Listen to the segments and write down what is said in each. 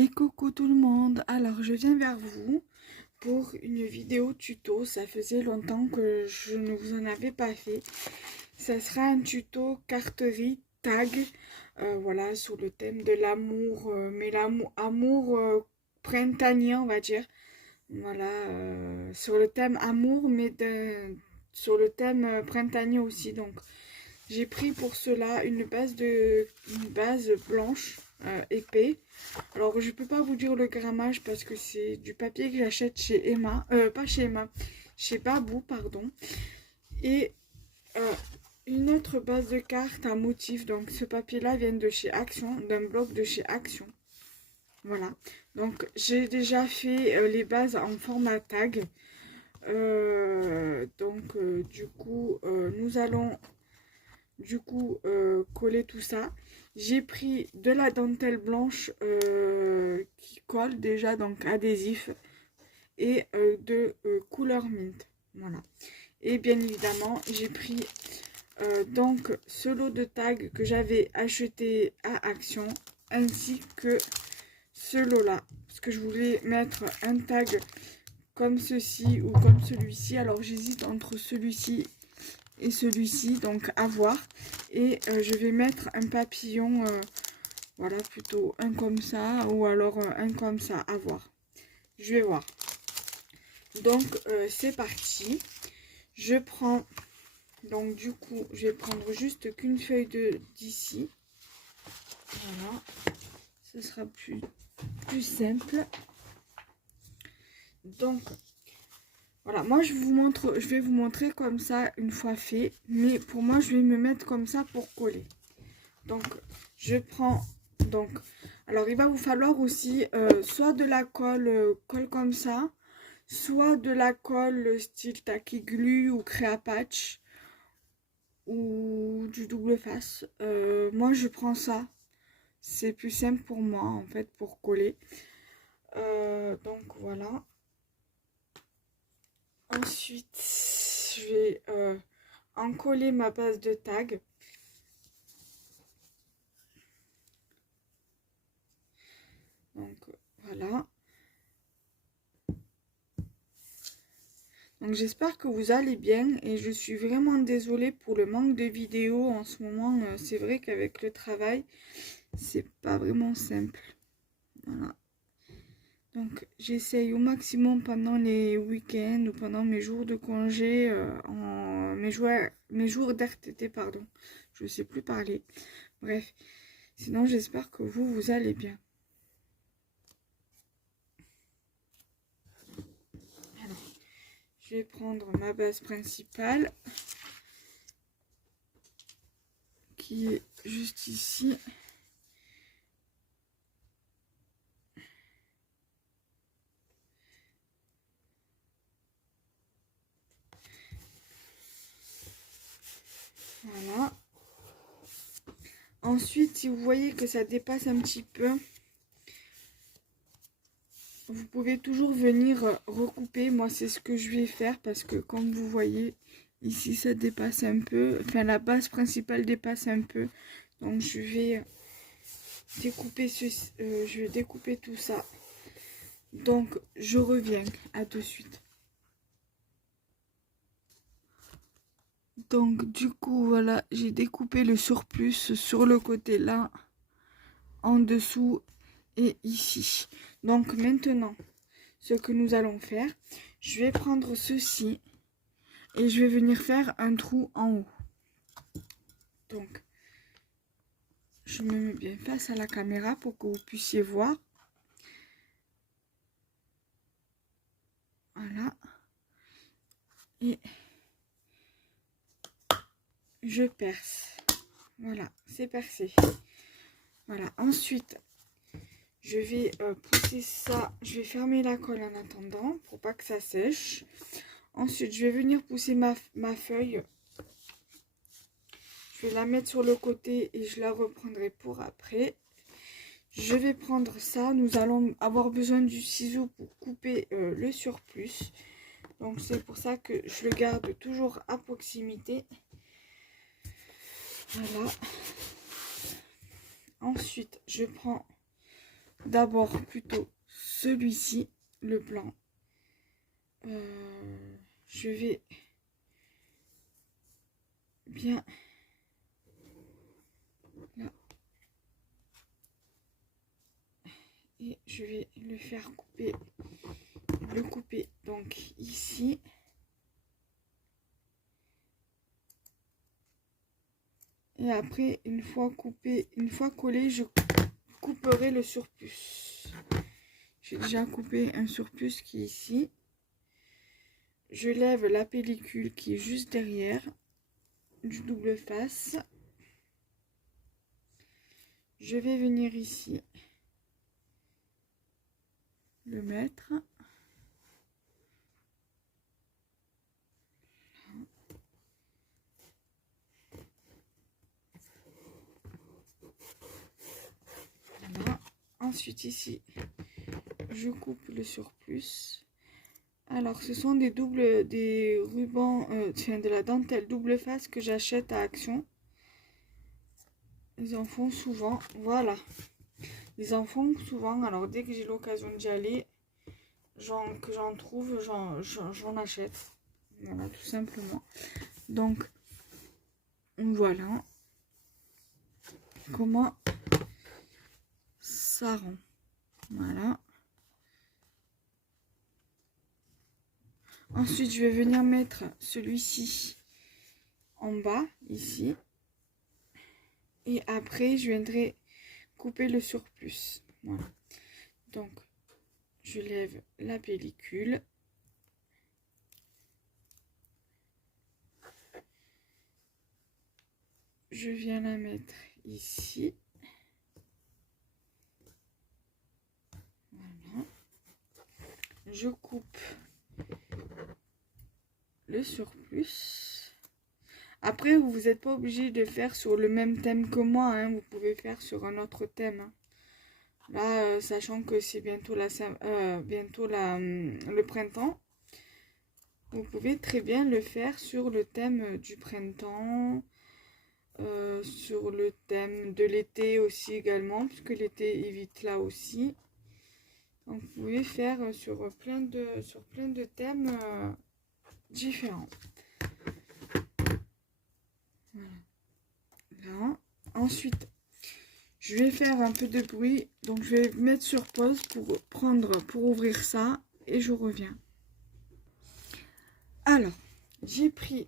Et coucou tout le monde, alors je viens vers vous pour une vidéo tuto. Ça faisait longtemps que je ne vous en avais pas fait. Ça sera un tuto carterie tag, voilà, sur le thème de l'amour, mais l'amour printanier, on va dire. Voilà, sur le thème amour, mais sur le thème printanier aussi. Donc j'ai pris pour cela une base blanche épais. Alors je peux pas vous dire le grammage parce que c'est du papier que j'achète chez Emma, pas chez Emma, chez Babou, pardon. Et une autre base de cartes à motif. Donc ce papier là vient de chez Action, d'un bloc de chez Action. Voilà, donc j'ai déjà fait les bases en format tag. Du coup nous allons coller tout ça. J'ai pris de la dentelle blanche qui colle déjà, donc adhésif, et de couleur mint. Voilà. Et bien évidemment, j'ai pris donc ce lot de tags que j'avais acheté à Action, ainsi que ce lot là, parce que je voulais mettre un tag comme ceci ou comme celui-ci. Alors j'hésite entre celui-ci et celui-ci, donc à voir. Et je vais mettre un papillon, voilà, plutôt un comme ça ou alors un comme ça, à voir. Je vais voir. Donc c'est parti. Je prends, donc du coup je vais prendre juste qu'une feuille d'ici. Voilà, ce sera plus simple. Donc voilà, moi je vais vous montrer comme ça une fois fait, mais pour moi je vais me mettre comme ça pour coller. Donc je prends, donc alors il va vous falloir aussi soit de la colle comme ça, soit de la colle style tacky glue ou créa patch ou du double face. Moi je prends ça, c'est plus simple pour moi en fait pour coller. Donc voilà. Ensuite, je vais en coller ma base de tag. Donc voilà. Donc j'espère que vous allez bien et je suis vraiment désolée pour le manque de vidéos en ce moment. C'est vrai qu'avec le travail, c'est pas vraiment simple. Voilà. Donc j'essaye au maximum pendant les week-ends ou pendant mes jours de congé, mes jours d'RTT, pardon. Je ne sais plus parler. Bref, sinon j'espère que vous allez bien. Alors, je vais prendre ma base principale qui est juste ici. Voilà. Ensuite, si vous voyez que ça dépasse un petit peu, vous pouvez toujours venir recouper. Moi, c'est ce que je vais faire parce que comme vous voyez, ici, ça dépasse un peu. Enfin, la base principale dépasse un peu. Donc, je vais découper je vais découper tout ça. Donc, je reviens. À tout de suite. Donc du coup voilà, j'ai découpé le surplus sur le côté là, en dessous et ici. Donc maintenant, ce que nous allons faire, je vais prendre ceci et je vais venir faire un trou en haut. Donc je me mets bien face à la caméra pour que vous puissiez voir. Voilà. Et je perce. Voilà, c'est percé. Voilà, ensuite je vais pousser ça, je vais fermer la colle en attendant pour pas que ça sèche. Ensuite je vais venir pousser ma feuille, je vais la mettre sur le côté et je la reprendrai pour après. Je vais prendre ça, nous allons avoir besoin du ciseau pour couper le surplus, donc c'est pour ça que je le garde toujours à proximité. Voilà. Ensuite je prends d'abord plutôt celui-ci, le blanc. Je vais bien là et je vais le faire couper, le couper donc ici. Et après, une fois coupé, une fois collé, je couperai le surplus. J'ai déjà coupé un surplus qui est ici. Je lève la pellicule qui est juste derrière du double face. Je vais venir ici le mettre. Voilà. Ensuite ici, je coupe le surplus. Alors ce sont des rubans, de la dentelle double face que j'achète à Action. Ils en font souvent, voilà. Ils en font souvent, alors dès que j'ai l'occasion d'y aller, que j'en trouve, j'en achète. Voilà, tout simplement. Donc, voilà comment ça rend. Voilà. Ensuite, je vais venir mettre celui-ci en bas, ici. Et après, je viendrai couper le surplus. Voilà. Donc, je lève la pellicule. Je viens la mettre ici. Voilà. Je coupe le surplus. Après, vous n'êtes pas obligé de faire sur le même thème que moi, hein. Vous pouvez faire sur un autre thème. Hein. Là, sachant que c'est bientôt le printemps, vous pouvez très bien le faire sur le thème du printemps, sur le thème de l'été aussi également, puisque l'été est vite là aussi. Donc, vous pouvez faire sur plein de thèmes différents. Voilà. Là. Ensuite, je vais faire un peu de bruit, donc je vais mettre sur pause pour ouvrir ça et je reviens. Alors, j'ai pris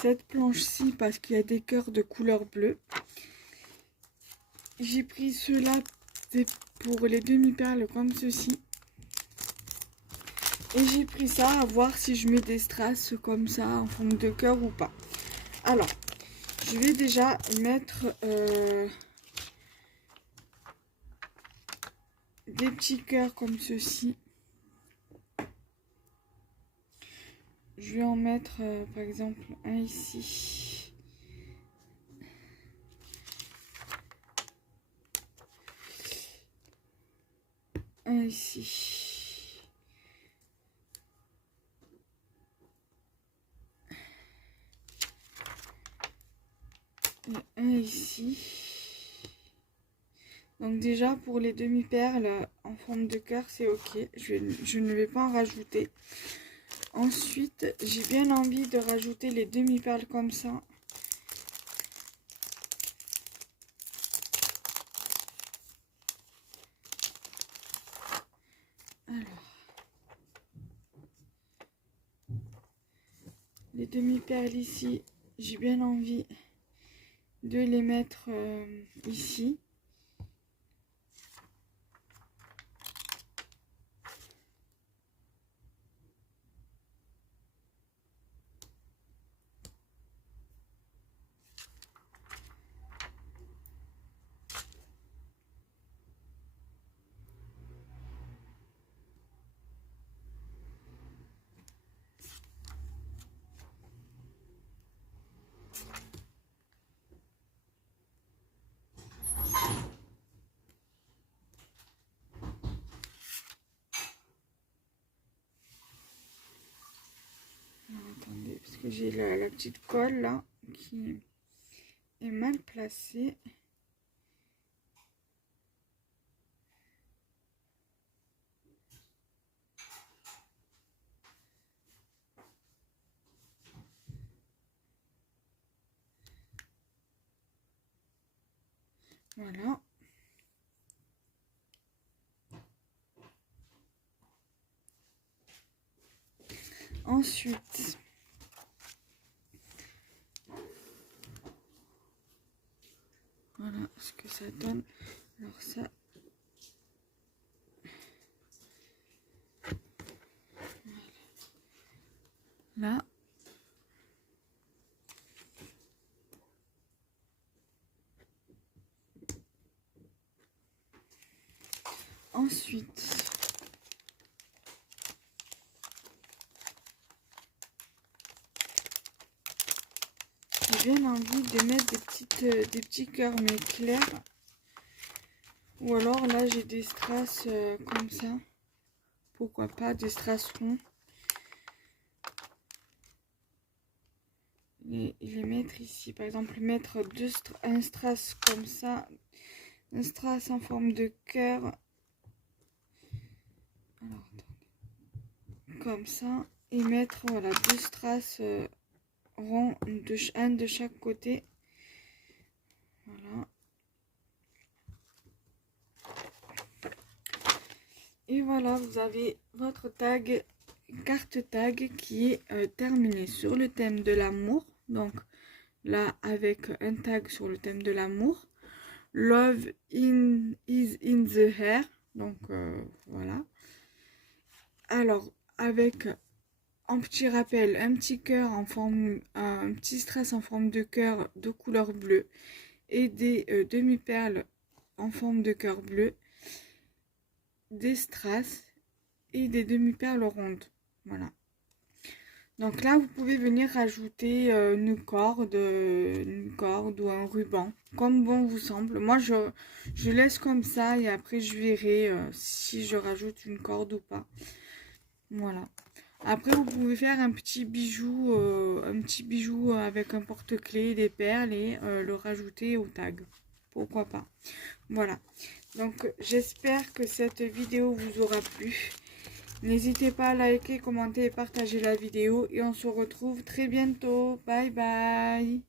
cette planche-ci parce qu'il y a des cœurs de couleur bleue. J'ai pris ceux-là pour les demi-perles comme ceci. Et j'ai pris ça à voir si je mets des strass comme ça en forme de cœur ou pas. Alors, je vais déjà mettre des petits cœurs comme ceci. Je vais en mettre par exemple un ici. Un ici. Et un ici. Donc déjà pour les demi-perles en forme de cœur, c'est ok. Je ne vais pas en rajouter. Ensuite, j'ai bien envie de rajouter les demi-perles comme ça. Alors, les demi-perles ici, j'ai bien envie de les mettre ici. Alors, attendez, parce que j'ai la petite colle là qui est mal placée. Voilà. Ensuite, voilà ce que ça donne. Alors ça, là. Ensuite, j'ai bien envie de mettre des petits cœurs mais clairs. Ou alors là j'ai des strass comme ça. Pourquoi pas des strass ronds. Et les mettre ici. Par exemple mettre un strass comme ça. Un strass en forme de cœur. Alors attendez. Comme ça. Et mettre voilà 2 strass ronds. Un de chaque côté. Voilà. Et voilà, vous avez votre tag, carte tag qui est terminée sur le thème de l'amour. Donc là, avec un tag sur le thème de l'amour. Love is in the air. Donc voilà. Alors, avec un petit rappel, un petit cœur en forme, un petit strass en forme de cœur de couleur bleue. Et des demi-perles en forme de cœur bleu. Des strass et des demi-perles rondes. Voilà. Donc là, vous pouvez venir rajouter une corde ou un ruban, comme bon vous semble. Moi, je laisse comme ça et après, je verrai si je rajoute une corde ou pas. Voilà. Après, vous pouvez faire un petit bijou avec un porte-clés, des perles et le rajouter au tag. Pourquoi pas. Voilà. Donc, j'espère que cette vidéo vous aura plu. N'hésitez pas à liker, commenter et partager la vidéo. Et on se retrouve très bientôt. Bye bye.